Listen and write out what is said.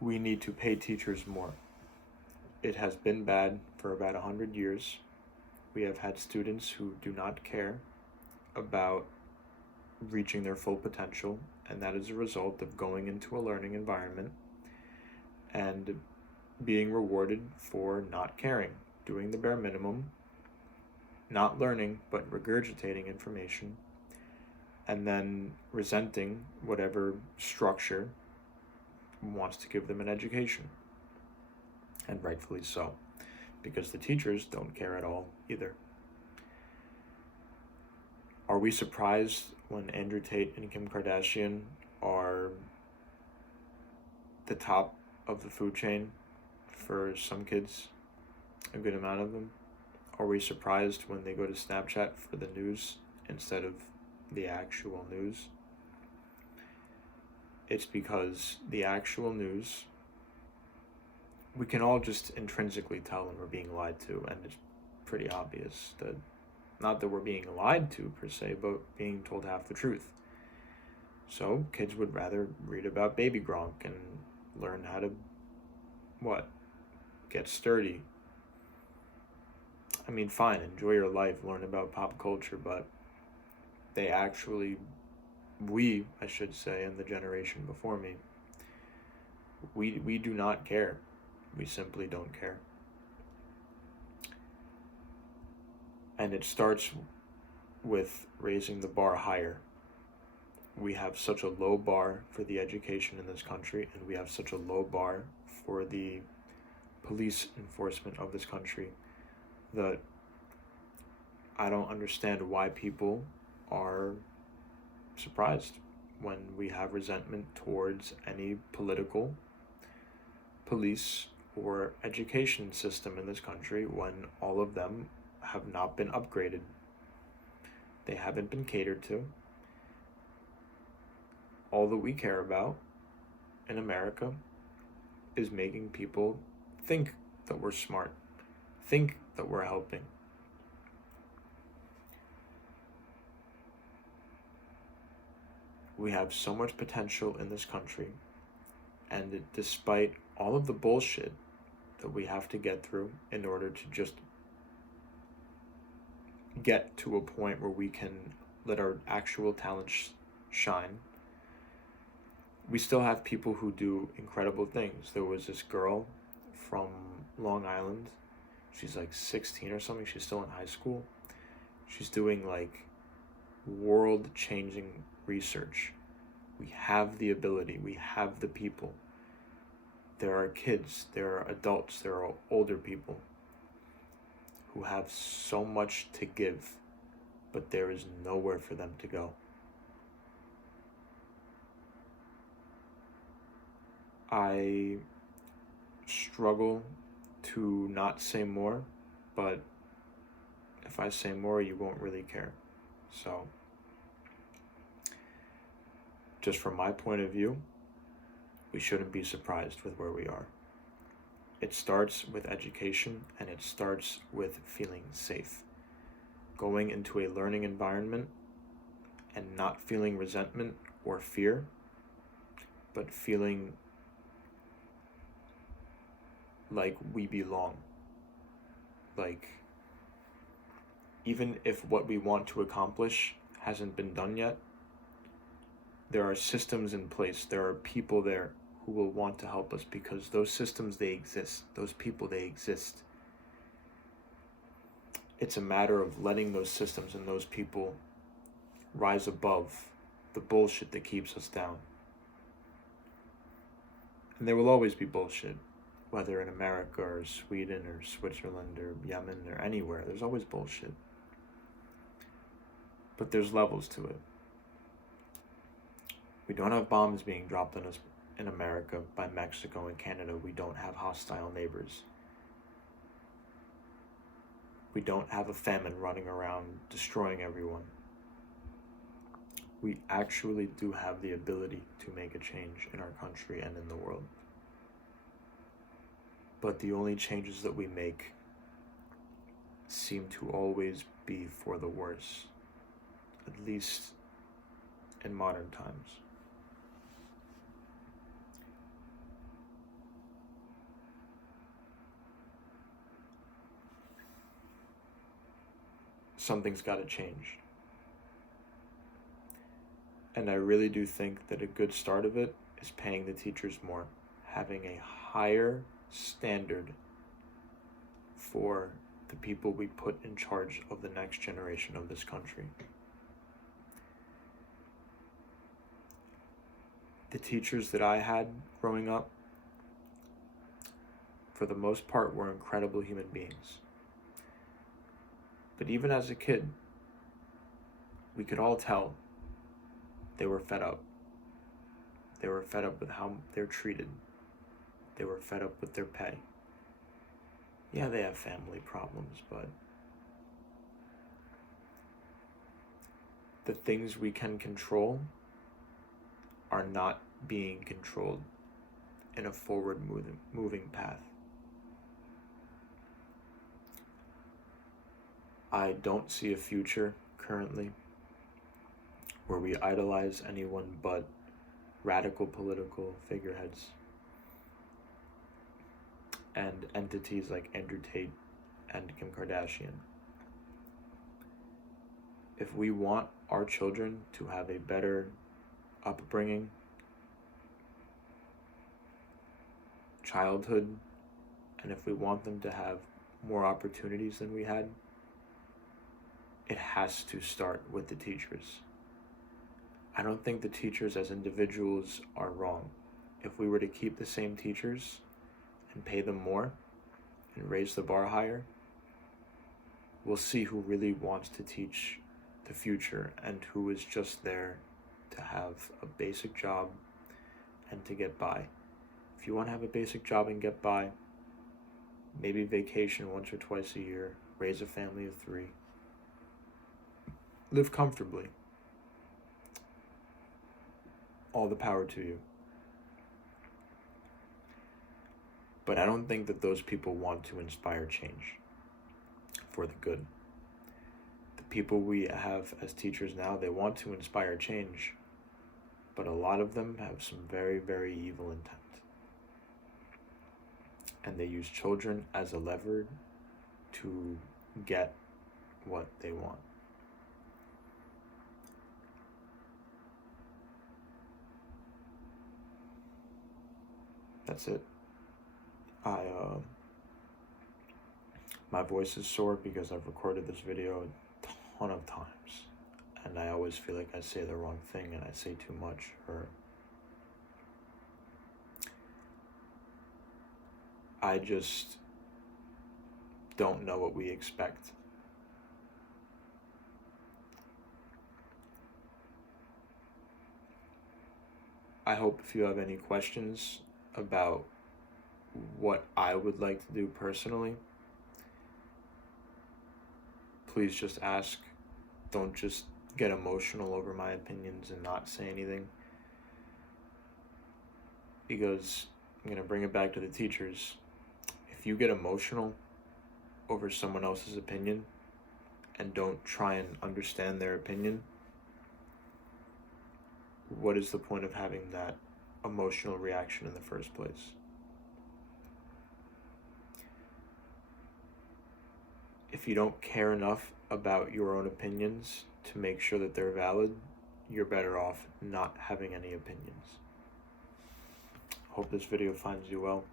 We need to pay teachers more. It has been bad for about 100 years. We have had students who do not care about reaching their full potential, and that is a result of going into a learning environment and being rewarded for not caring, doing the bare minimum, not learning but regurgitating information, and then resenting whatever structure wants to give them an education. And rightfully so, because the teachers don't care at all either. Are we surprised when Andrew Tate and Kim Kardashian are the top of the food chain for some kids, a good amount of them? Are we surprised when they go to Snapchat for the news instead of the actual news? It's because the actual news, we can all just intrinsically tell when we're being lied to, and it's pretty obvious that, not that we're being lied to per se, but being told half the truth. So kids would rather read about baby Gronk and learn how to, get sturdy. I mean, fine, enjoy your life, learn about pop culture, but we, I should say, and the generation before me, we do not care. We simply don't care. And it starts with raising the bar higher. We have such a low bar for the education in this country, and we have such a low bar for the police enforcement of this country, that I don't understand why people are surprised when we have resentment towards any political, police, or education system in this country, when all of them have not been upgraded. They haven't been catered to. All that we care about in America is making people think that we're smart, think that we're helping. We have so much potential in this country, and despite all of the bullshit that we have to get through in order to just get to a point where we can let our actual talents shine, we still have people who do incredible things. There was this girl from Long Island. She's like 16 or something. She's still in high school. She's doing like world-changing research. We have the ability. We have the people. There are kids. There are adults. There are older people who have so much to give, but there is nowhere for them to go. I struggle to not say more, but if I say more, you won't really care. So, just from my point of view, we shouldn't be surprised with where we are. It starts with education, and it starts with feeling safe. Going into a learning environment and not feeling resentment or fear, but feeling like we belong. Like, even if what we want to accomplish hasn't been done yet, there are systems in place. There are people there who will want to help us, because those systems, they exist. Those people, they exist. It's a matter of letting those systems and those people rise above the bullshit that keeps us down. And there will always be bullshit, whether in America or Sweden or Switzerland or Yemen or anywhere. There's always bullshit. But there's levels to it. We don't have bombs being dropped on us in America by Mexico and Canada. We don't have hostile neighbors. We don't have a famine running around destroying everyone. We actually do have the ability to make a change in our country and in the world. But the only changes that we make seem to always be for the worse, at least in modern times. something's got to change. And I really do think that a good start of it is paying the teachers more, having a higher standard for the people we put in charge of the next generation of this country. The teachers that I had growing up, for the most part, were incredible human beings. But even as a kid, we could all tell they were fed up. They were fed up with how they're treated. They were fed up with their pay. Yeah, they have family problems, but the things we can control are not being controlled in a forward moving path. I don't see a future currently where we idolize anyone but radical political figureheads and entities like Andrew Tate and Kim Kardashian. If we want our children to have a better upbringing, childhood, and if we want them to have more opportunities than we had, it has to start with the teachers. I don't think the teachers as individuals are wrong. If we were to keep the same teachers and pay them more and raise the bar higher, we'll see who really wants to teach the future and who is just there to have a basic job and to get by. If you want to have a basic job and get by, maybe vacation once or twice a year, raise a family of 3, live comfortably. All the power to you. But I don't think that those people want to inspire change for the good. The people we have as teachers now, they want to inspire change, but a lot of them have some very, very evil intent. And they use children as a lever to get what they want. That's it. My voice is sore because I've recorded this video a ton of times, and I always feel like I say the wrong thing and I say too much, or I just don't know what we expect. I hope if you have any questions about what I would like to do personally, please just ask. Don't just get emotional over my opinions and not say anything, because I'm going to bring it back to the teachers. If you get emotional over someone else's opinion and don't try and understand their opinion, what is the point of having that emotional reaction in the first place? If you don't care enough about your own opinions to make sure that they're valid, you're better off not having any opinions. Hope this video finds you well.